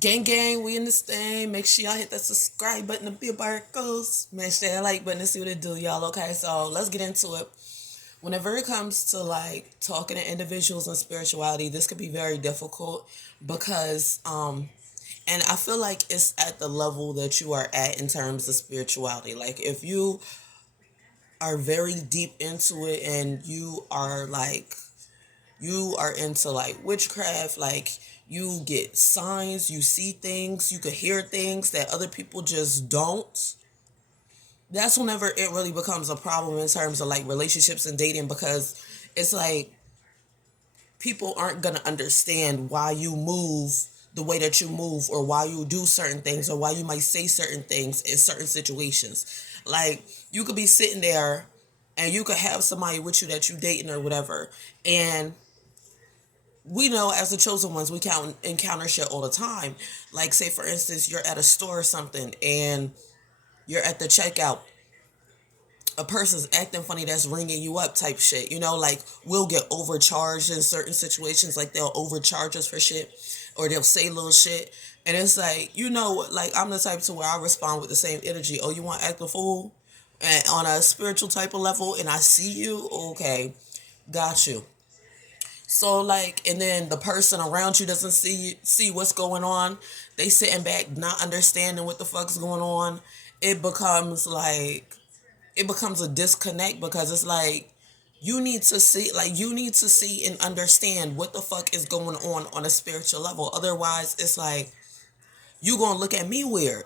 Gang gang, we in this thing. Make sure y'all hit that subscribe button, the bell bar goes. Smash that like button to see what it do, y'all. Okay, so let's get into it. Whenever it comes to like talking to individuals and spirituality, this could be very difficult because and I feel like it's at the level that you are at in terms of spirituality. Like if you are very deep into it and you are into like witchcraft, like you get signs, you see things, you could hear things that other people just don't. That's whenever it really becomes a problem in terms of like relationships and dating, because it's like people aren't going to understand why you move the way that you move, or why you do certain things, or why you might say certain things in certain situations. Like you could be sitting there and you could have somebody with you that you dating or whatever, and we know as the chosen ones, we count encounter shit all the time. Like, say for instance, you're at a store or something, and you're at the checkout. A person's acting funny that's ringing you up, type shit. Like we'll get overcharged in certain situations. Like they'll overcharge us for shit, or they'll say little shit, and it's like like I'm the type to where I respond with the same energy. Oh, you want to act a fool, and on a spiritual type of level, and I see you. Okay, got you. So like, and then the person around you doesn't see what's going on. They sitting back, not understanding what the fuck's going on. It becomes like it becomes a disconnect, because it's like you need to see and understand what the fuck is going on a spiritual level. Otherwise, it's like you gonna look at me weird.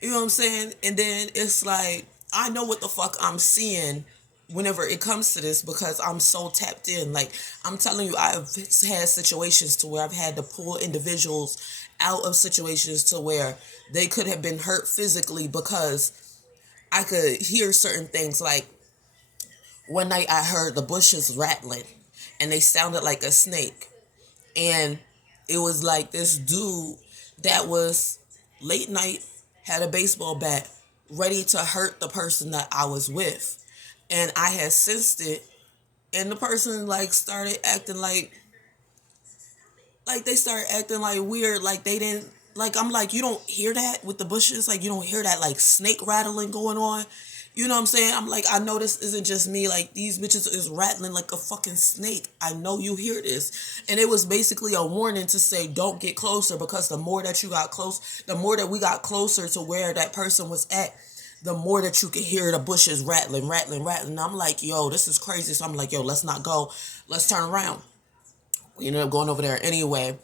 You know what I'm saying? And then it's like, I know what the fuck I'm seeing whenever it comes to this, because I'm so tapped in. Like, I'm telling you, I've had situations to where I've had to pull individuals out of situations to where they could have been hurt physically, because I could hear certain things. Like, one night I heard the bushes rattling and they sounded like a snake. And it was like this dude that was late night, had a baseball bat, ready to hurt the person that I was with. And I had sensed it. And the person like started acting like they started acting like weird, like they didn't, like, I'm like, you don't hear that with the bushes, like you don't hear that like snake rattling going on. You know what I'm saying? I'm like, I know this isn't just me. Like, these bitches is rattling like a fucking snake. I know you hear this. And it was basically a warning to say, don't get closer, because the more that you got close, the more that we got closer to where that person was at, the more that you could hear the bushes rattling, rattling, rattling. And I'm like, yo, this is crazy. So I'm like, yo, let's not go. Let's turn around. We ended up going over there anyway.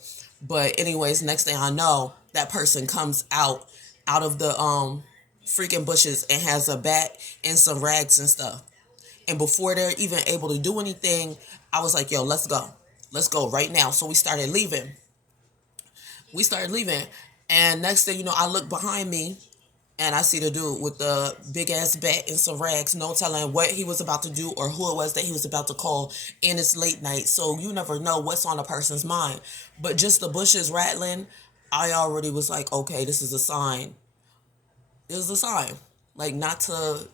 But anyways, next thing I know, that person comes out of the freaking bushes and has a bat and some rags and stuff. And before they're even able to do anything, I was like, yo, let's go. Let's go right now. So we started leaving. And next thing you know, I look behind me and I see the dude with the big ass bat and some rags, no telling what he was about to do or who it was that he was about to call. And it's late night, so you never know what's on a person's mind. But just the bushes rattling, I already was like, okay, this is a sign. It was a sign. Like, not to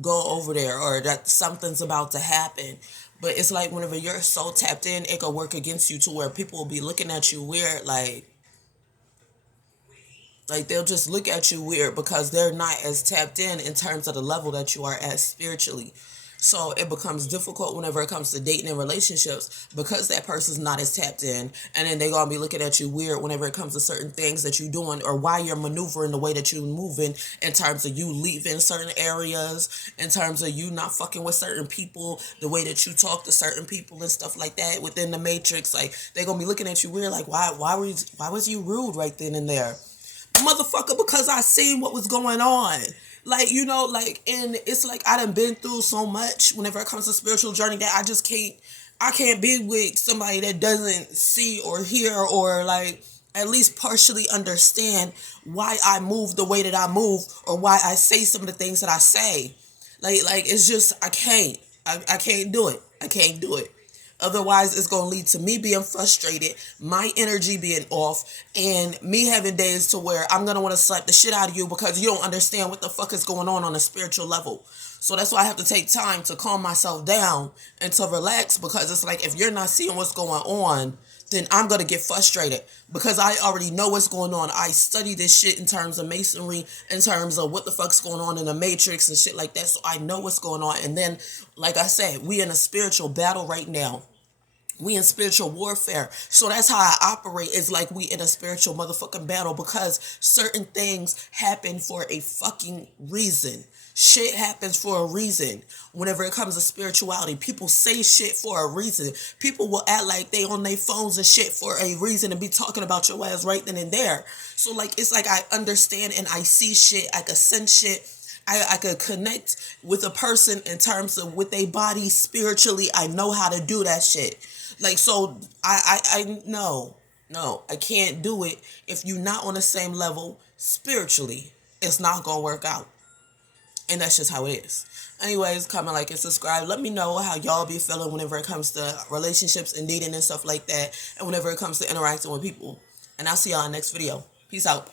go over there, or that something's about to happen. But it's like whenever you're so tapped in, it could work against you to where people will be looking at you weird, like they'll just look at you weird because they're not as tapped in terms of the level that you are at spiritually. So it becomes difficult whenever it comes to dating and relationships, because that person's not as tapped in, and then they're gonna be looking at you weird whenever it comes to certain things that you're doing, or why you're maneuvering the way that you're moving, in terms of you leaving certain areas, in terms of you not fucking with certain people, the way that you talk to certain people and stuff like that within the matrix. Like, they're gonna be looking at you weird, like, why was you rude right then and there? Motherfucker, because I seen what was going on. Like, like, and it's like I done been through so much whenever it comes to spiritual journey, that I can't be with somebody that doesn't see or hear, or like at least partially understand why I move the way that I move, or why I say some of the things that I say. Like it's just, I can't. I can't do it. I can't do it. Otherwise, it's going to lead to me being frustrated, my energy being off, and me having days to where I'm going to want to slap the shit out of you because you don't understand what the fuck is going on a spiritual level. So that's why I have to take time to calm myself down and to relax, because it's like, if you're not seeing what's going on, then I'm going to get frustrated because I already know what's going on. I study this shit in terms of masonry, in terms of what the fuck's going on in the matrix and shit like that. So I know what's going on. And then, like I said, we in a spiritual battle right now. We in spiritual warfare. So that's how I operate. It's like we in a spiritual motherfucking battle because certain things happen for a fucking reason. Shit happens for a reason. Whenever it comes to spirituality, people say shit for a reason. People will act like they on their phones and shit for a reason and be talking about your ass right then and there. So like, it's like I understand and I see shit. I can sense shit. I could connect with a person in terms of with their body spiritually. I know how to do that shit. Like, so I no, I can't do it if you're not on the same level spiritually. It's not going to work out. And that's just how it is. Anyways, comment, like, and subscribe. Let me know how y'all be feeling whenever it comes to relationships and dating and stuff like that. And whenever it comes to interacting with people. And I'll see y'all in the next video. Peace out.